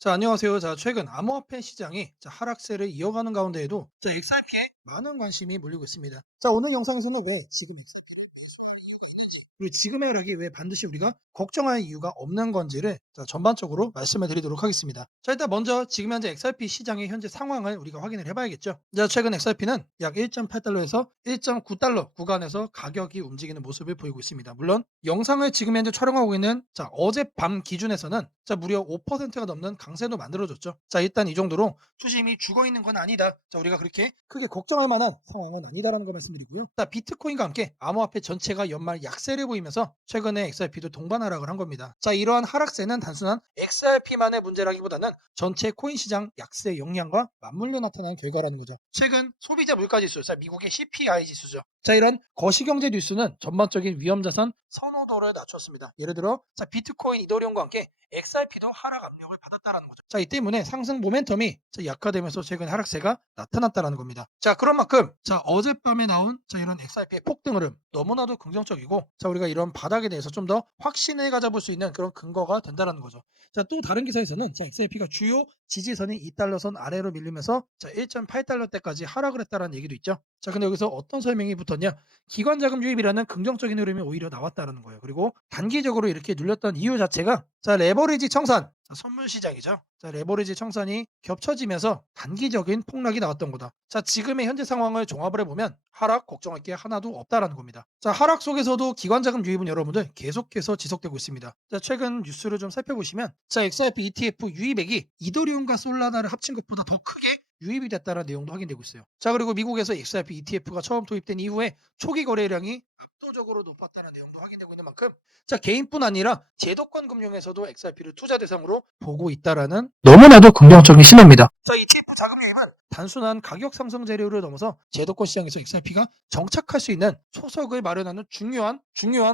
자, 안녕하세요. 자, 최근 암호화폐 시장이 하락세를 이어가는 가운데에도 XRP에 많은 관심이 몰리고 있습니다. 자, 오늘 영상에서는 왜 지금 그리고 지금의 하락이 왜 반드시 우리가 걱정할 이유가 없는 건지를 전반적으로 말씀을 드리도록 하겠습니다. 자, 일단 먼저 지금 현재 XRP 시장의 현재 상황을 우리가 확인을 해봐야겠죠. 자, 최근 XRP는 약 1.8달러에서 1.9달러 구간에서 가격이 움직이는 모습을 보이고 있습니다. 물론 영상을 지금 현재 촬영하고 있는 어젯밤 기준에서는 무려 5%가 넘는 강세도 만들어졌죠. 자, 일단 이 정도로 투심이 죽어 있는 건 아니다. 자, 우리가 그렇게 크게 걱정할 만한 상황은 아니다라는 거 말씀드리고요. 자, 비트코인과 함께 암호화폐 전체가 연말 약세를 보이면서 최근에 XRP도 동반 하락을 한 겁니다. 자, 이러한 하락세는 단순한 XRP만의 문제라기보다는 전체 코인 시장 약세 영향과 맞물려 나타나는 결과라는 거죠. 최근 소비자 물가 지수, 자, 미국의 CPI 지수죠. 자, 이런 거시경제 뉴스는 전반적인 위험자산 선호도를 낮췄습니다. 예를 들어 비트코인, 이더리움과 함께 XRP도 하락 압력을 받았다라는 거죠. 자, 이 때문에 상승 모멘텀이 약화되면서 최근 하락세가 나타났다라는 겁니다. 자, 그런 만큼 어젯밤에 나온 이런 XRP의 폭등 흐름 너무나도 긍정적이고, 우리가 이런 바닥에 대해서 좀 더 확신을 가져볼 수 있는 그런 근거가 된다라는 거죠. 자, 또 다른 기사에서는 XRP가 주요 지지선이 2달러 선 아래로 밀리면서 1.8달러대까지 하락을 했다라는 얘기도 있죠. 자, 근데 여기서 어떤 설명이 붙었냐? 기관 자금 유입이라는 긍정적인 흐름이 오히려 나왔다는 거예요. 그리고 단기적으로 이렇게 눌렸던 이유 자체가 레버리지 청산, 선물 시장이죠. 자, 레버리지 청산이 겹쳐지면서 단기적인 폭락이 나왔던 거다. 자, 지금의 현재 상황을 종합을 해보면 하락 걱정할 게 하나도 없다라는 겁니다. 자, 하락 속에서도 기관 자금 유입은 여러분들 계속해서 지속되고 있습니다. 자, 최근 뉴스를 좀 살펴보시면 XRP ETF 유입액이 이더리움과 솔라나를 합친 것보다 더 크게 유입이 됐다는 내용도 확인되고 있어요. 자, 그리고 미국에서 XRP ETF가 처음 도입된 이후에 초기 거래량이 압도적으로 높았다는 내용도 확인되고 있는 만큼 개인뿐 아니라 제도권 금융에서도 XRP를 투자 대상으로 보고 있다라는 너무나도 긍정적인 신호입니다. 자, ETF 자금 유입은 단순한 가격 상승 재료를 넘어서 제도권 시장에서 XRP가 정착할 수 있는 초석을 마련하는 중요한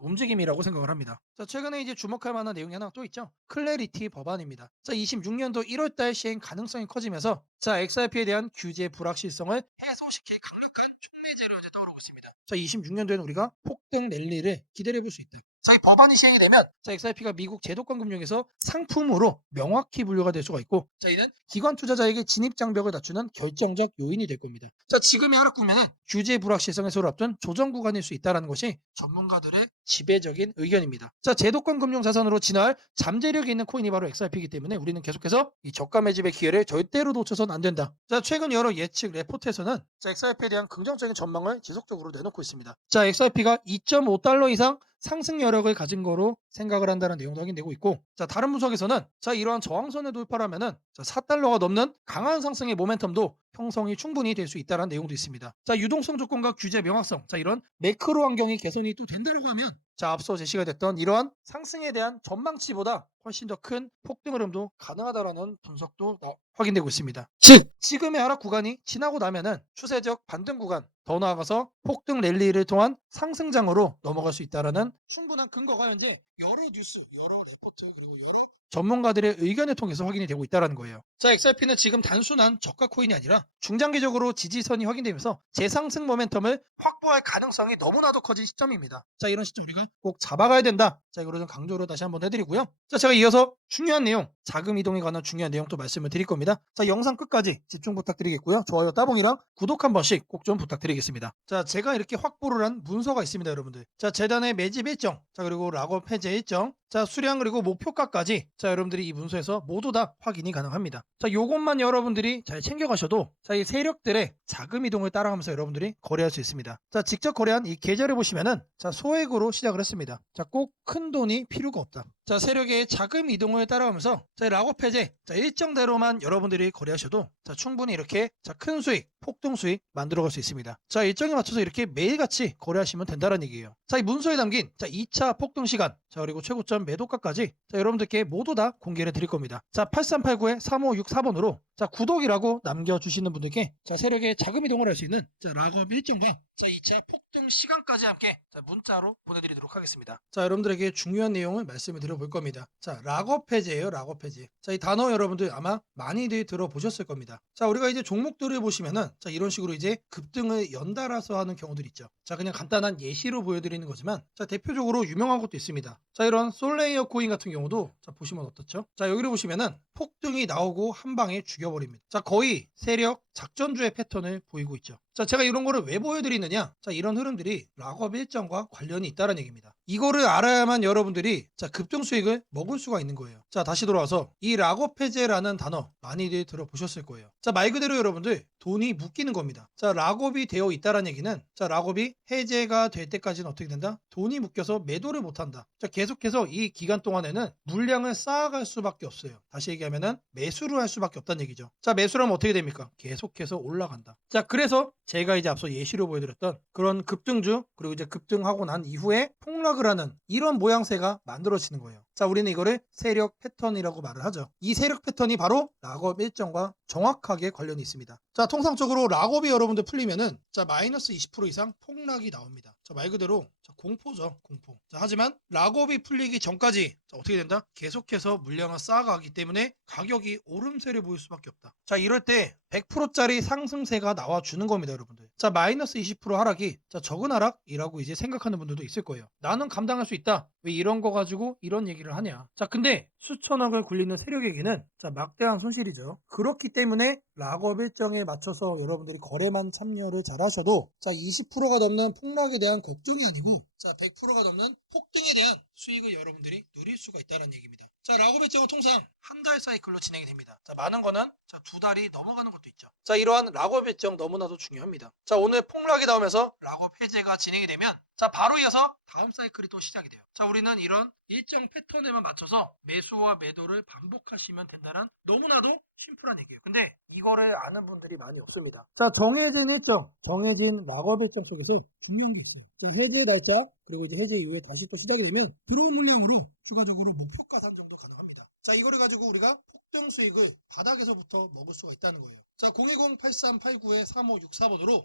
움직임이라고 생각을 합니다. 자, 최근에 이제 주목할 만한 내용이 하나 또 있죠. 클래리티 법안입니다. 자, 26년도 1월달 시행 가능성이 커지면서 XRP에 대한 규제 불확실성을 해소시킬 강력한 촉매제로 이제 떠오르고 있습니다. 자, 26년도에는 우리가 폭등 랠리를 기대해 볼 수 있다. 자, 이 법안이 시행이 되면 XRP가 미국 제도권 금융에서 상품으로 명확히 분류가 될 수가 있고, 이는 기관 투자자에게 진입 장벽을 낮추는 결정적 요인이 될 겁니다. 자, 지금의 하락 국면은 규제 불확실성 해소를 앞둔 조정 구간일 수 있다는 것이 전문가들의 지배적인 의견입니다. 자, 제도권 금융 자산으로 진화할 잠재력이 있는 코인이 바로 XRP이기 때문에 우리는 계속해서 이 저가 매집의 기회를 절대로 놓쳐서는 안 된다. 자, 최근 여러 예측 레포트에서는 XRP에 대한 긍정적인 전망을 지속적으로 내놓고 있습니다. 자, XRP가 2.5달러 이상 상승 여력을 가진 거로 생각을 한다는 내용도 확인되고 있고, 다른 분석에서는 이러한 저항선을 돌파하면은 4달러가 넘는 강한 상승의 모멘텀도 형성이 충분히 될 수 있다는 내용도 있습니다. 자, 유동성 조건과 규제 명확성, 이런 매크로 환경이 개선이 또 된다고 하면 앞서 제시가 됐던 이러한 상승에 대한 전망치보다 훨씬 더 큰 폭등 흐름도 가능하다라는 분석도 확인되고 있습니다. 즉, 지금의 하락 구간이 지나고 나면은 추세적 반등 구간, 더 나아가서 폭등 랠리를 통한 상승장으로 넘어갈 수 있다라는 충분한 근거가 현재 여러 뉴스, 여러 레포트, 그리고 여러 전문가들의 의견을 통해서 확인이 되고 있다는 거예요. 자, XRP는 지금 단순한 저가 코인이 아니라 중장기적으로 지지선이 확인되면서 재상승 모멘텀을 확보할 가능성이 너무나도 커진 시점입니다. 자, 이런 시점 우리가 꼭 잡아가야 된다. 자, 이거를 좀 강조를 다시 한번 해드리고요. 자, 제가 이어서 중요한 내용, 자금 이동에 관한 중요한 내용 또 말씀을 드릴 겁니다. 자, 영상 끝까지 집중 부탁드리겠고요. 좋아요, 따봉이랑 구독 한 번씩 꼭 좀 부탁드리겠습니다. 자, 제가 이렇게 확보를 한 문서가 있습니다, 여러분들. 자, 재단의 매집 일정, 그리고 락업 해제 일정, 수량 그리고 목표가까지 여러분들이 이 문서에서 모두 다 확인이 가능합니다. 자, 요것만 여러분들이 잘 챙겨가셔도 이 세력들의 자금 이동을 따라가면서 여러분들이 거래할 수 있습니다. 자, 직접 거래한 이 계좌를 보시면은 소액으로 시작을 했습니다. 자, 꼭 큰 돈이 필요가 없다. 자, 세력의 자금 이동을 따라가면서 락업 해제 일정대로만 여러분들이 거래하셔도 충분히 이렇게 큰 수익, 폭등 수익 만들어갈 수 있습니다. 자, 일정에 맞춰서 이렇게 매일같이 거래하시면 된다는 얘기예요. 자, 이 문서에 담긴 2차 폭등 시간, 그리고 최고점 매도가까지 여러분들께 모두 다 공개를 드릴 겁니다. 자, 8389-3564번으로 구독이라고 남겨주시는 분들께 세력의 자금 이동을 할 수 있는 락업 일정과 2차 폭등 시간까지 함께 문자로 보내드리도록 하겠습니다. 자, 여러분들에게 중요한 내용을 말씀을 드려볼 겁니다. 자, 락업 해제예요, 락업 해제. 자, 이 단어 여러분들 아마 많이들 들어보셨을 겁니다. 자, 우리가 이제 종목들을 보시면은 자, 이런 식으로 이제 급등을 연달아서 하는 경우들이 있죠. 자, 그냥 간단한 예시로 보여드리는 거지만, 자, 대표적으로 유명한 것도 있습니다. 자, 이런 솔레이어 코인 같은 경우도 자, 보시면 어떻죠? 자, 여기를 보시면은 폭등이 나오고 한 방에 죽여버립니다. 자, 거의 세력 작전주의 패턴을 보이고 있죠. 자, 제가 이런 거를 왜 보여드리느냐? 자, 이런 흐름들이 락업 일정과 관련이 있다는 얘기입니다. 이거를 알아야만 여러분들이 자, 급등 수익을 먹을 수가 있는 거예요. 자, 다시 돌아와서 이 락업 해제라는 단어 많이들 들어보셨을 거예요. 자, 말 그대로 여러분들 돈이 묶이는 겁니다. 자, 락업이 되어 있다는 얘기는 자, 락업이 해제가 될 때까지는 어떻게 된다? 돈이 묶여서 매도를 못 한다. 자, 계속해서 이 기간 동안에는 물량을 쌓아갈 수밖에 없어요. 다시 얘기하면은 매수를 할 수밖에 없다는 얘기죠. 자, 매수를 하면 어떻게 됩니까? 계속해서 올라간다. 자, 그래서 제가 이제 앞서 예시로 보여드렸던 그런 급등주 그리고 이제 급등하고 난 이후에 폭락을 하는 이런 모양새가 만들어지는 거예요. 자, 우리는 이거를 세력 패턴이라고 말을 하죠. 이 세력 패턴이 바로 락업 일정과 정확하게 관련이 있습니다. 자, 통상적으로 락업이 여러분들 풀리면은 자, 마이너스 20% 이상 폭락이 나옵니다. 자, 말 그대로 자, 공포죠, 공포. 자, 하지만 락업이 풀리기 전까지 자, 어떻게 된다? 계속해서 물량을 쌓아가기 때문에 가격이 오름세를 보일 수밖에 없다. 자, 이럴 때 100%짜리 상승세가 나와주는 겁니다, 여러분들. 자, 마이너스 20% 하락이 자, 적은 하락이라고 이제 생각하는 분들도 있을 거예요. 나는 감당할 수 있다. 왜 이런 거 가지고 이런 얘기를 하냐. 자, 근데 수천억을 굴리는 세력에게는 자, 막대한 손실이죠. 그렇기 때문에 락업 일정에 맞춰서 여러분들이 거래만 참여를 잘 하셔도 자, 20%가 넘는 폭락에 대한 걱정이 아니고 자, 100%가 넘는 폭등에 대한 수익을 여러분들이 누릴 수가 있다는 얘기입니다. 자, 락업 일정은 통상 한 달 사이클로 진행이 됩니다. 자, 많은 거는 자, 두 달이 넘어가는 것도 있죠. 자, 이러한 락업 일정 너무나도 중요합니다. 자, 오늘 폭락이 나오면서 락업 해제가 진행이 되면 자, 바로 이어서 다음 사이클이 또 시작이 돼요. 자, 우리는 이런 일정 패턴에만 맞춰서 매수와 매도를 반복하시면 된다는 너무나도 심플한 얘기예요. 근데 이거를 아는 분들이 많이 없습니다. 자, 정해진 일정, 정해진 락업 일정 속에서 중요한 게 있어요. 자, 해제 날짜, 그리고 이제 해제 이후에 다시 또 시작이 되면 들어온 물량으로 추가적으로 목표가 산정도 가능합니다. 자, 이거를 가지고 우리가 폭등 수익을 바닥에서부터 먹을 수가 있다는 거예요. 자, 010-8389-3564번으로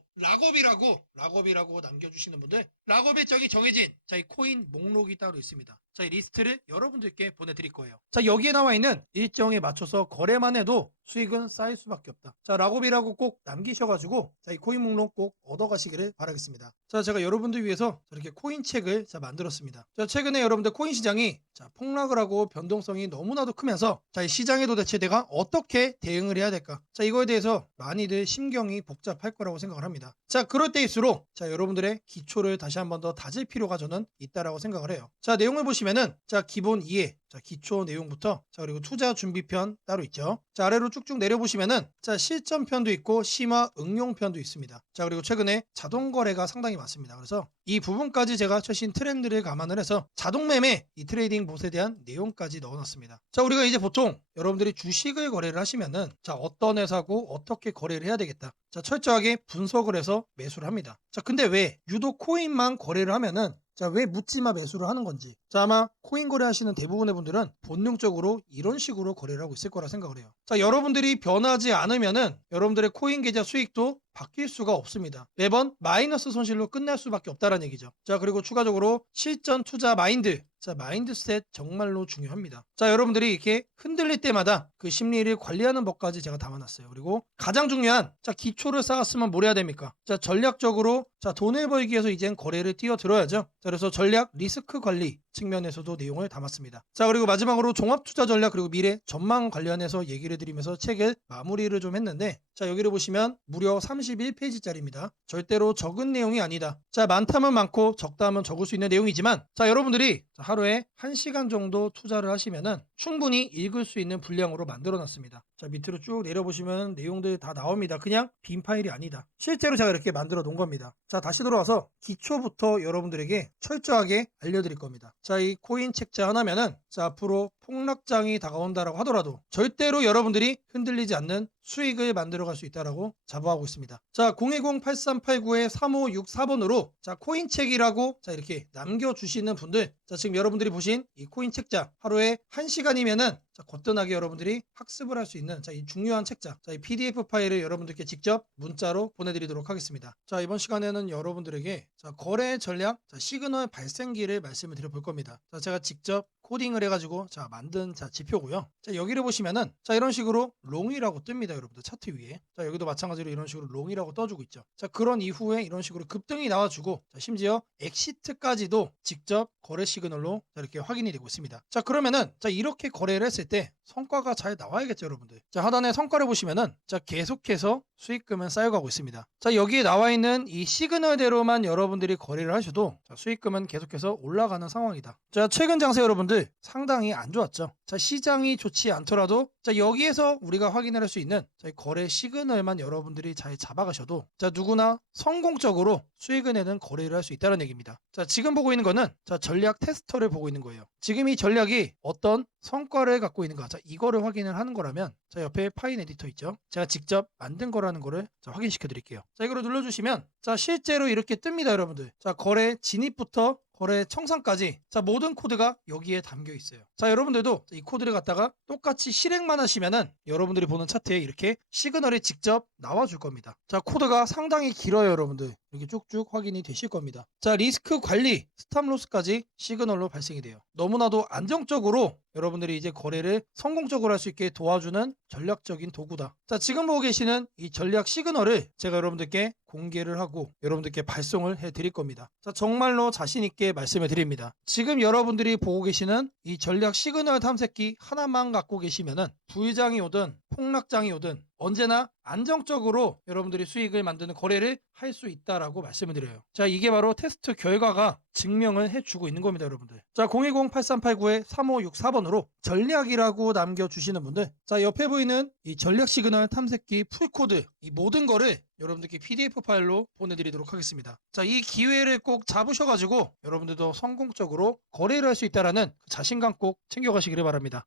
락업이라고 남겨주시는 분들, 락업 일정이 정해진 자, 이 코인 목록이 따로 있습니다. 자, 이 리스트를 여러분들께 보내드릴 거예요. 자, 여기에 나와 있는 일정에 맞춰서 거래만 해도 수익은 쌓일 수밖에 없다. 자, 락업이라고 꼭 남기셔가지고 자, 이 코인 목록 꼭 얻어가시기를 바라겠습니다. 자, 제가 여러분들 위해서 이렇게 코인 책을 자, 만들었습니다. 자, 최근에 여러분들 코인 시장이 자, 폭락을 하고 변동성이 너무나도 크면서 자, 이 시장에 도대체 내가 어떻게 대응을 해야 될까? 자, 이거에 대해서 많이들 심경이 복잡할 거라고 생각을 합니다. 자, 그럴 때일수록 자, 여러분들의 기초를 다시 한 번 더 다질 필요가 저는 있다라고 생각을 해요. 자, 내용을 보시면은 자, 기본 이해, 자, 기초 내용부터 자, 그리고 투자 준비편 따로 있죠. 자, 아래로 쭉쭉 내려보시면은 자, 실전편도 있고 심화 응용편도 있습니다. 자, 그리고 최근에 자동 거래가 상당히 많습니다. 그래서 이 부분까지 제가 최신 트렌드를 감안을 해서 자동 매매 이 트레이딩 봇에 대한 내용까지 넣어놨습니다. 자, 우리가 이제 보통 여러분들이 주식을 거래를 하시면은 자, 어떤 회사고 어떻게 거래를 해야 되겠다. 자, 철저하게 분석을 해서 매수를 합니다. 자, 근데 왜 유독 코인만 거래를 하면은 자, 왜 묻지마 매수를 하는 건지. 자, 아마 코인 거래하시는 대부분의 분들은 본능적으로 이런 식으로 거래를 하고 있을 거라 생각을 해요. 자, 여러분들이 변하지 않으면은 여러분들의 코인 계좌 수익도 바뀔 수가 없습니다. 매번 마이너스 손실로 끝날 수밖에 없다는 얘기죠. 자, 그리고 추가적으로 실전 투자 마인드. 자, 마인드셋 정말로 중요합니다. 자, 여러분들이 이렇게 흔들릴 때마다 그 심리를 관리하는 법까지 제가 담아놨어요. 그리고 가장 중요한 자, 기초를 쌓았으면 뭘 해야 됩니까? 자, 전략적으로 자, 돈을 벌기 위해서 이젠 거래를 뛰어들어야죠. 자, 그래서 전략 리스크 관리 측면에서도 내용을 담았습니다. 자, 그리고 마지막으로 종합 투자 전략 그리고 미래 전망 관련해서 얘기를 드리면서 책을 마무리를 좀 했는데 자, 여기를 보시면 무려 31페이지짜리입니다. 절대로 적은 내용이 아니다. 자, 많다면 많고 적다면 적을 수 있는 내용이지만 자, 여러분들이 하루에 1시간 정도 투자를 하시면은 충분히 읽을 수 있는 분량으로 만들어 놨습니다. 자, 밑으로 쭉 내려보시면 내용들 다 나옵니다. 그냥 빈 파일이 아니다. 실제로 제가 이렇게 만들어 놓은 겁니다. 자, 다시 돌아와서 기초부터 여러분들에게 철저하게 알려드릴 겁니다. 자, 이 코인 책자 하나면은 자, 앞으로 폭락장이 다가온다라고 하더라도 절대로 여러분들이 흔들리지 않는 수익을 만들어갈 수 있다라고 자부하고 있습니다. 자, 010-8389-3564번으로 자, 코인 책이라고 자, 이렇게 남겨주시는 분들 자, 지금 여러분들이 보신 이 코인 책자 하루에 1시간이면은 자, 거뜬하게 여러분들이 학습을 할 수 있는 자, 이 중요한 책자, 자, 이 PDF 파일을 여러분들께 직접 문자로 보내드리도록 하겠습니다. 자, 이번 시간에는 여러분들에게 자, 거래 전략, 자, 시그널 발생기를 말씀을 드려볼 겁니다. 자, 제가 직접 코딩을 해가지고 자, 만든 자, 지표고요. 자, 여기를 보시면은 자, 이런 식으로 롱이라고 뜹니다, 여러분들 차트 위에. 자, 여기도 마찬가지로 이런 식으로 롱이라고 떠주고 있죠. 자, 그런 이후에 이런 식으로 급등이 나와주고 자, 심지어 엑시트까지도 직접 거래 시그널로 자, 이렇게 확인이 되고 있습니다. 자, 그러면은 자, 이렇게 거래를 했을 때 성과가 잘 나와야겠죠, 여러분들. 자, 하단에 성과를 보시면은 자, 계속해서 수익금은 쌓여가고 있습니다. 자, 여기에 나와 있는 이 시그널대로만 여러분들이 거래를 하셔도 자, 수익금은 계속해서 올라가는 상황이다. 자, 최근 장세 여러분들 상당히 안 좋았죠. 자, 시장이 좋지 않더라도 자, 여기에서 우리가 확인을 할 수 있는 자, 이 거래 시그널만 여러분들이 잘 잡아가셔도 자, 누구나 성공적으로 수익을 내는 거래를 할 수 있다는 얘기입니다. 자, 지금 보고 있는 거는 자, 전략 테스터를 보고 있는 거예요. 지금 이 전략이 어떤 성과를 갖고 있는가, 자, 이거를 확인을 하는 거라면 자, 옆에 파인 에디터 있죠. 제가 직접 만든 거라는 거를 자, 확인시켜 드릴게요. 자, 이거를 눌러주시면 자, 실제로 이렇게 뜹니다, 여러분들. 자, 거래 진입부터 거래 청산까지 자, 모든 코드가 여기에 담겨 있어요. 자, 여러분들도 이 코드를 갖다가 똑같이 실행만 하시면은 여러분들이 보는 차트에 이렇게 시그널이 직접 나와 줄 겁니다. 자, 코드가 상당히 길어요, 여러분들. 이렇게 쭉쭉 확인이 되실 겁니다. 자, 리스크 관리, 스탑로스까지 시그널로 발생이 돼요. 너무나도 안정적으로 여러분들이 이제 거래를 성공적으로 할 수 있게 도와주는 전략적인 도구다. 자, 지금 보고 계시는 이 전략 시그널을 제가 여러분들께 공개를 하고 여러분들께 발송을 해 드릴 겁니다. 자, 정말로 자신 있게 말씀을 드립니다. 지금 여러분들이 보고 계시는 이 전략 시그널 탐색기 하나만 갖고 계시면은 부의장이 오든 폭락장이 오든 언제나 안정적으로 여러분들이 수익을 만드는 거래를 할 수 있다라고 말씀을 드려요. 자, 이게 바로 테스트 결과가 증명을 해주고 있는 겁니다, 여러분들. 자, 010-8389-3564번으로 전략이라고 남겨주시는 분들, 자, 옆에 보이는 이 전략 시그널 탐색기 풀코드, 이 모든 거를 여러분들께 PDF 파일로 보내드리도록 하겠습니다. 자, 이 기회를 꼭 잡으셔가지고 여러분들도 성공적으로 거래를 할 수 있다라는 자신감 꼭 챙겨가시기를 바랍니다.